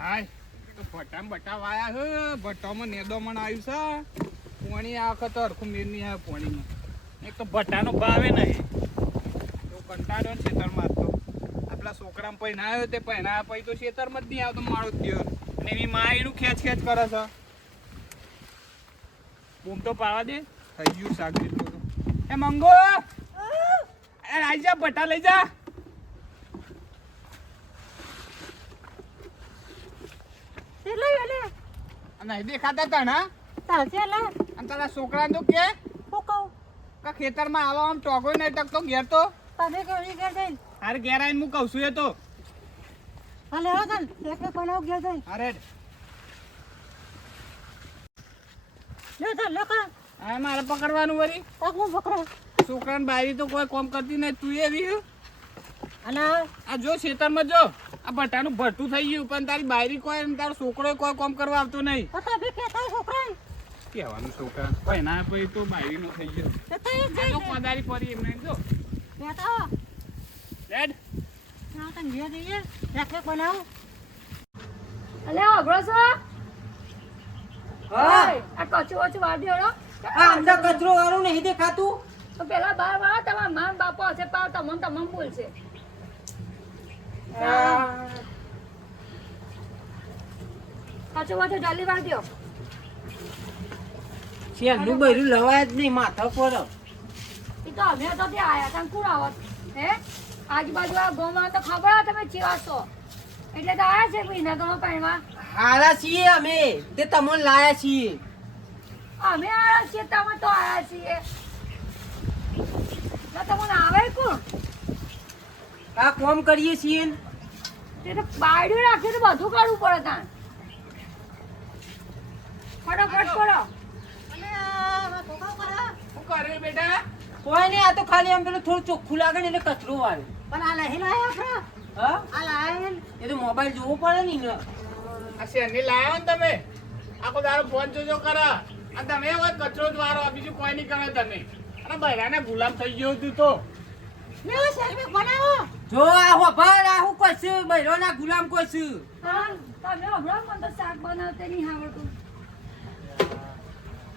હાય તો ભટ્ટામાં બટા વાયા છે ભટ્ટામાં નેદો મણ આવ્યું છે પોણી આ વખત હરખું મેર નહીં આવે પોણીમાં એક તો ભટ્ટાનો ભાવે નહીં એવું કંટાળ્યો ને ખેતરમાં તો આપણા છોકરામાં પૈના આવ્યો તે પૈના પછી તો ખેતરમાં જ નહીં આવતો મારો થયો અને એની માં એનું ખેંચ ખેંચ કરે છે બૂમ તો પાવા દે થઈ ગયું શાક જેટલું તો એ મંગો આવી જા ભટ્ટા લઈ જા નહીં દેખાતા તા ના અને તારા છોકરાને તો કે ખેતરમાં આવો આમ ચોગોય નહીં ટકતો ઘેર તો અરે ઘેર આવીને હું કહું છું એ તો અરે મારે પકડવાનું વળી છોકરાને બારી તો કોઈ કોમ કરતી નહીં તું એવી અને આ જો ખેતરમાં જો આ ભટ્ટાનું ભટ્ટું થઈ ગયું પણ તારી બાયરી કોઈ ને તારો છોકરો કોઈ કામ કરવા આવતો નહીં કહેવાનું છોકરા પૈના પછી તો બાયરી નો થઈ ગયો પદારી પડી એમને જો લેડ અલે અગળો છો હા આ કચરો વચો વાળ દેડો આ અંદર કચરો વાળું નહીં દેખાતું તો પેલા બાર વાળા તમારા માન બાપો હશે પાવ તમને બોલશે કચરો વચો જલ્દી વાળ દો શેરનું બૈરું લવાય જ નહીં માથા પર એ તો અમે તો ત્યાં આયા હતા કોણ આવત હે આજુબાજુ આ ગામમાં તો ખબર આ તમે ચેવા છો એટલે તો આયા છે મહિના ગણો પાણીમાં હારા છીએ અમે તે તમને લાયા છીએ અમે આયા છીએ તમે તો આયા છીએ ના તમને આવે કોણ આ કોમ કરીએ છીએ તે તો બાયડું રાખે તો બધું કરવું પડે ત્યાં ફટાફટ કરો શું કરે બેટા કોઈ નહીં આ તો ખાલી આમ પેલું થોડું ચોખ્ખું લાગે ને એટલે કચરો વાળે પણ આ નહીં લાયા હા આ લાયા એ તો મોબાઈલ જોવો પડે ને આ શેરની લાયા ને તમે આખો દારો ફોન જોજો કરે અને તમે હોય કચરો જ વારો બીજું કોઈ નહીં કરે તમે અને બૈરાને ગુલામ થઈ ગયો તું તો લેવો સેલ્ફી બનાવો જો આ હોભર આ હું કશું બૈરોના ગુલામ કશું તમે હમણાં મને તો શાક બનાવતે નહીં આવડતું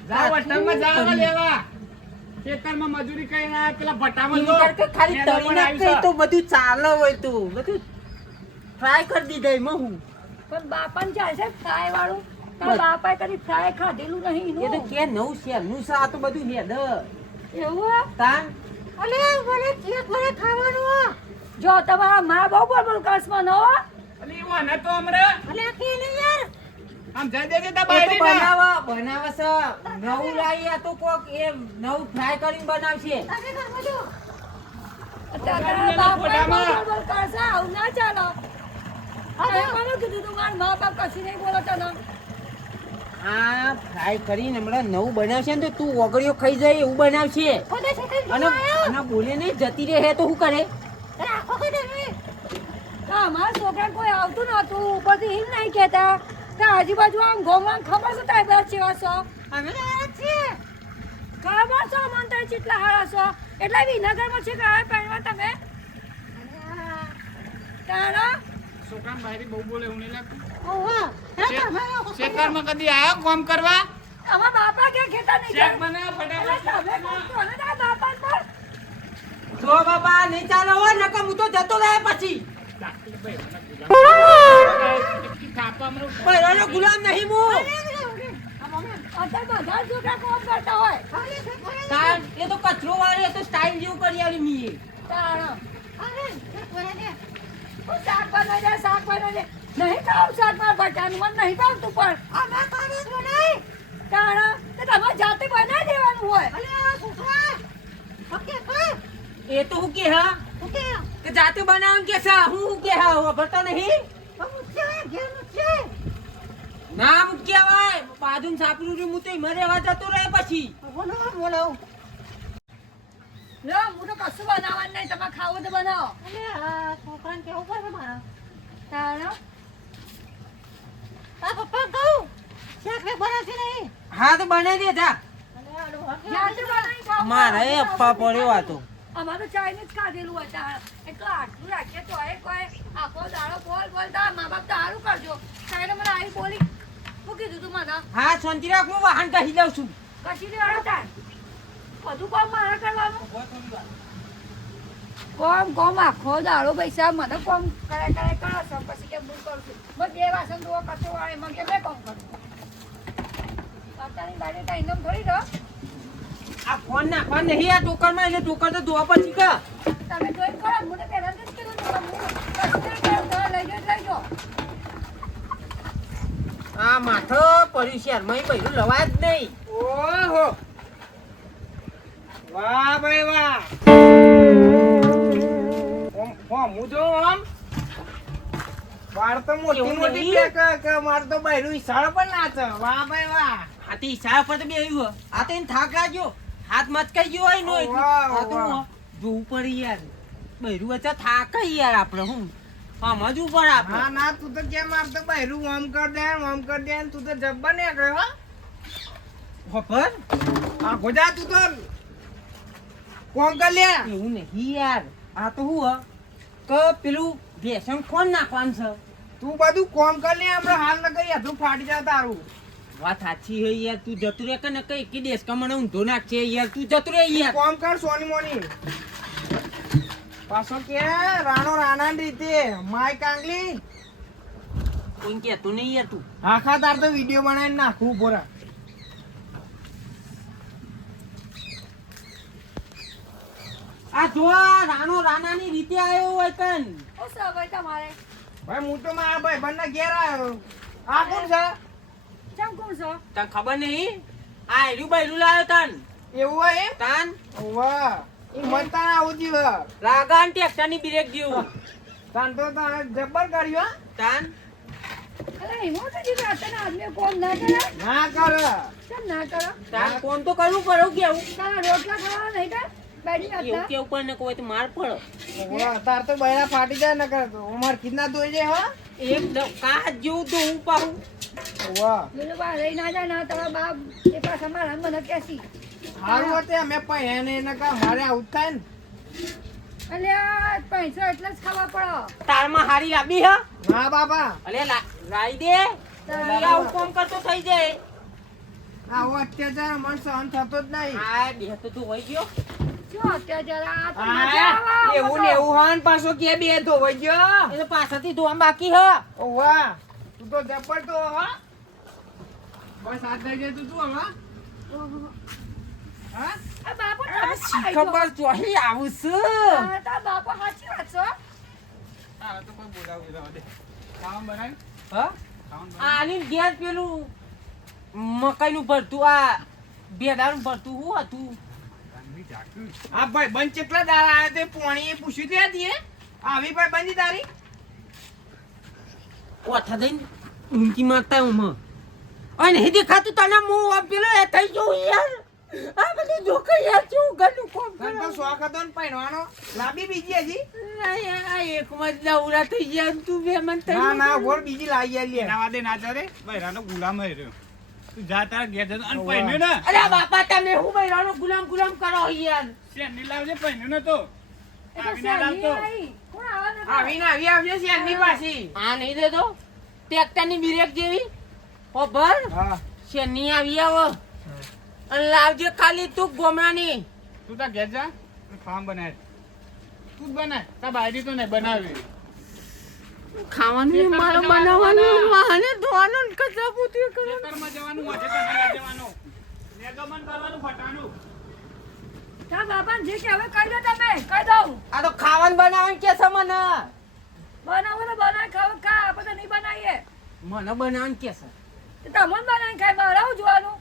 જાઓ વટણમાં જાઓ લેવા ખેતરમાં મજૂરી કરીને આયા પેલા ભટ્ટામાં જો ખાલી તળી નાખે તો બધું ચાલે હોય તો બધું ટ્રાય કરી દીધા એમાં હું પણ બાપાને ચાલશે ફ્રાય વાળું તારા બાપાએ કદી ફ્રાય ખાધેલું નહીં એ તો કે નવ શેરનું છે આ તો બધું હેદ એવું તાન અલે મને કેક મને ખાવાનું જો તમારા માં બહુ બોલ કસમાં નો અલી એવો ન તો હમરે અલે કે નહીં યાર આમ જઈ દેજે તા એ તો બાયરી બનાવે છે નવું લાવી આ તો કોક એ નવું ફ્રાય કરીને બનાવશે તારા બાપાએ બોલ કરશે આવું ના ચાલો અરે મને કીધું તું મારા મા બાપ કશી નહીં બોલો તને આ ફ્રાય કરીને હમણાં નવું બનાવશે ને તો તું ઓગળીઓ ખાઈ જાય એવું બનાવશે અને બોલે નહીં જતી રહે તો શું કરે અમારા છોકરાને કોઈ આવતું નતું ઉપરથી એમ નહીં કહેતા કે આજુબાજુ આમ ગોમાં ખબર છે તારી બધા ચેવા છો અમે છીએ ખબર છો મને તારી કેટલા હારા છો એટલે વિનગરમાં છે કે આ પાણીમાં તમે તારા છોકરાને બાયરી બહુ બોલે એવું નહીં લાગતું ઓહો ખેતરમાં કદી આયો કામ કરવા અમારા બાપા કે ખેતર નહીં શાક બનાવ ફટાફટ તમે કોણ છો ને તારા બાપા પર જો બાબા નહીં ચાલો હોય નકર હું તો જતો રહે પછી બૈરાનો ગુલામ નહીં હું અત્યારે બધા છોકરા કોમ કરતા હોય તાર એ તો કચરો વાળે તો સ્ટાઈલ જેવું કરી આલી મીએ તારા શાક બનાવી દે શાક બનાવી દે નહીં ખાવ શાક મારા બટાનું મને નહીં ભાવતું પણ અમે ખાવી બનાવી તારા તો તમારે જાતે બનાવી દેવાનું હોય એ તો હું કે હા કે જાતે બનાવવાનું કે છે હું કે હા વાપરતા નહીં ના હું કહેવાય બાજુમ સાપરું હું તો મરે વા જતો રહે પછી લો હું તો કશું બનાવવાનું નહીં તમે ખાવું તો બનાવો છોકરાને કેવું પડે મારા તારા પપ્પા કહું શાક બનાવશે નહીં હા તો બનાવી દે જા જાતે બનાવી ખાવ મારે અપ્પા પડ્યો આ તો અમારે તો ચાઇનીઝ ખાધેલું હતા એટલે આટલું રાખીએ તો કોઈ આખો દાડો બોલ બોલતા મા બાપ તો સારું કરજો સાહેબ મને આવી બોલી શું કીધું તું મને હા શાંતિ રાખ, હું વાહન કહી દઉં છું. કશી દેવાડો તાર બધું કામ મારે કરવાનું કોમ આખો દાડો પૈસા મને કોમ કરે કરો છો પછી કે હું કરું છું બસ 2 વાસણ ધોવા કચરો વાળે મને કે મેં કોમ કરું તાતાની બાજુ ટાઈમ થોડી દો આ ફોન નાખવા નહીં આ ટોકરમાં, એટલે ટોકર તો ધોવા પછી કે તમે જોઈ કરો મને પહેલા જ કીધું તું હું કશું નહીં કરું લઈ જો આ માથો પડ્યું શહેરમાં પહેલું લવાય જ નહીં. ઓહો વાહ ભાઈ વાહ હું જો આમ વાળ તો મોટી એવું મોટી નહીં. કે માર તો બૈરું ઈશાળો પણ નાચે વાહ ભાઈ વાહ આ તો ઈશારા પર તો બે આવ્યું. આ તો એને થાક લાગ્યો, હાથ મચકાઈ ગયો હોય નો એટલે. વાહ, આ તો વાહ. જોવું પડે યાર, બૈરું વચ્ચે થાક યાર આપણે હું સમજવું પડે આપણે. હા ના તું તો કેમ માર તો બૈરું ઓમ કર દે તું તો જબ્બર ને ગયો ખબર આ ગોજા તું તો કોમ કર લે એવું નહીં યાર, આ તો હું કે પેલું ભેસણ કોણ નાખવાનું છે. તું બધું કોમ કર લે આપણે હાલ ન કરી તું ફાટી જા તારું વાત સાચી હોય યાર, તું જતું રે કે ને કઈ કે દેશ કા મને ઊંધો નાખશે યાર, તું જતું રે યાર. કોમ કર સોની મોની પાછો કે રાણો રાણા રીતે માય કાંગલી કોઈ કહેતું નહીં યાર તું. આખા તાર તો વિડીયો બનાવીને નાખવું પોરા આ જો રાણો રાણાની રીતે આવ્યો હોય કન. ઓ સવાય તમારે ભાઈ હું તો મારા ભાઈ બંને ઘેર આવ્યો આ કોણ છે ચમ કોણ છો તને ખબર નહીં આ એરું બૈરું લાવ્યો તન એવું હોય તાન વાહ એ મનતા આવું જીવ લાગાન ટ્રેક્ટરની બ્રેક જેવું તાન તો તારે જબ્બર કર્યો તાન. અરે એમાં તો જીવે અત્યારે આદમી કોમ ના કરે ના કર કેમ ના કરો તાન કોમ તો કરવું પડે કેવું તારા રોટલા ખાવા નહીં કે બેડી એવું હતા કેવું પડે ને કોઈ તો માર પડે. વાહ તાર તો બૈરા ફાટી જાય ન કર તો અમાર કિતના ધોઈ જાય હો એકદમ કાચ જેવું તો હું પાહું. વાહ પેલું બા રહી ના જાય ના તારા બાપ એ પાછા મારા મને કેસી હારું હોતે અમે પહેને એને કા મારે આવું જ થાય ને અલ્યા પૈસો એટલે જ ખાવા પડો તારમાં હારી લાવી હા ના બાપા અલે લાવી દે ઈ આવું કોમ કરતો થઈ જાય. આવો અત્યાચાર મન સહન થતો જ નહીં આ બે તો તું હોય ગયો. શું અત્યારે આ તો મજા આ, આવે એવું ને એવું હન પાછો કે બે ધોવાઈ ગયો એટલે પાછળથી ધોવા બાકી હ. ઓ વાહ તું તો જબ્બર તો હા બસ હાથ થઈ જાય તું હવે હા આ બાપુ ખબર ચોહી આવું છું. તારા બાપુ સાચી વાત છો તારે તો કોઈ બોલાવું રહેવા દે ખાવાનું બનાવ્યું હા ખાવાનું આની ગેસ પેલું મકાઈનું ભરતું, આ ભેડાનું ભરતું હું હતું. આ ભાઈ બંધ કેટલા દાડા આયા તે પોણી પૂછ્યું તે દીએ આવી ભાઈ બંધી તારી ઓઠા દઈને ઊંઘી મારતા હું અને નહીં દેખાતું તને હું આ પેલો એ થઈ જવું યાર. આ બધું જોકે યાર શું ઘરનું કોમ તને તો શોખ હતો ને પહેરવાનો લાંબી બીજી હજી નહીં આ એકમાં જ નવરા થઈ ગયા ને તું બે મન થઈ ના ના બોલ બીજી લાવી આલી ના દે ના ચાલે બૈરાનો ગુલામ હે રહ્યો તું જા તારા ઘેર જતો અને પહેર્યો ને અરે બાપા તમે હું બૈરાનો ગુલામ ગુલામ કરો યાર. શેરની લાવજે પહેર્યો ને તો આવીને લાવતો કોણ આવા નથી આવીને આવી આવજે શેરની પાછી આ નહીં દેતો ટ્રેક્ટરની બ્રેક જેવી ઓ ભર હા શેની આવી આવો અને લાવજે ખાલી તું ગોમરાની. તું તાર ઘેર જા ખાવાનું બનાય તું જ બનાય તાર બાયરી તો નહીં બનાવી ખાવાનું મારો બનાવવાનું વાહને ધોવાનું ને કચરા પોતું કરવાનું. ખેતરમાં જવાનું મોઢે તને લઈ જવાનું નેગમન કરવાનું ફટાનું તારા બાપાને જે કે હવે કહી દો તમે કહી દઉં આ તો ખાવાનું બનાવવાનું કે છે મને બનાવો તો બનાવી ખાવ ખા આપણે તો નહીં બનાવીએ મને બનાવવાનું કે છે. તો તમને બનાવીને ખાઈ મારે આવું જોવાનું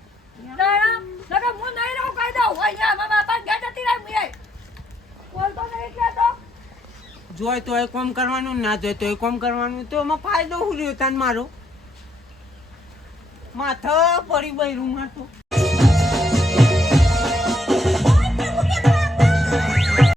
તારા નકર હું નહીં રહું કહી દઉં અહીંયા મારા બાપા ઘેર જતી રહી મુએ બોલતો નહીં એટલે તો જોય તો એ કોમ કરવાનું ના જોય તો એ કોમ કરવાનું તો એમાં ફાયદો હું રહ્યો તાન મારો માથા પડી બૈરું મારતો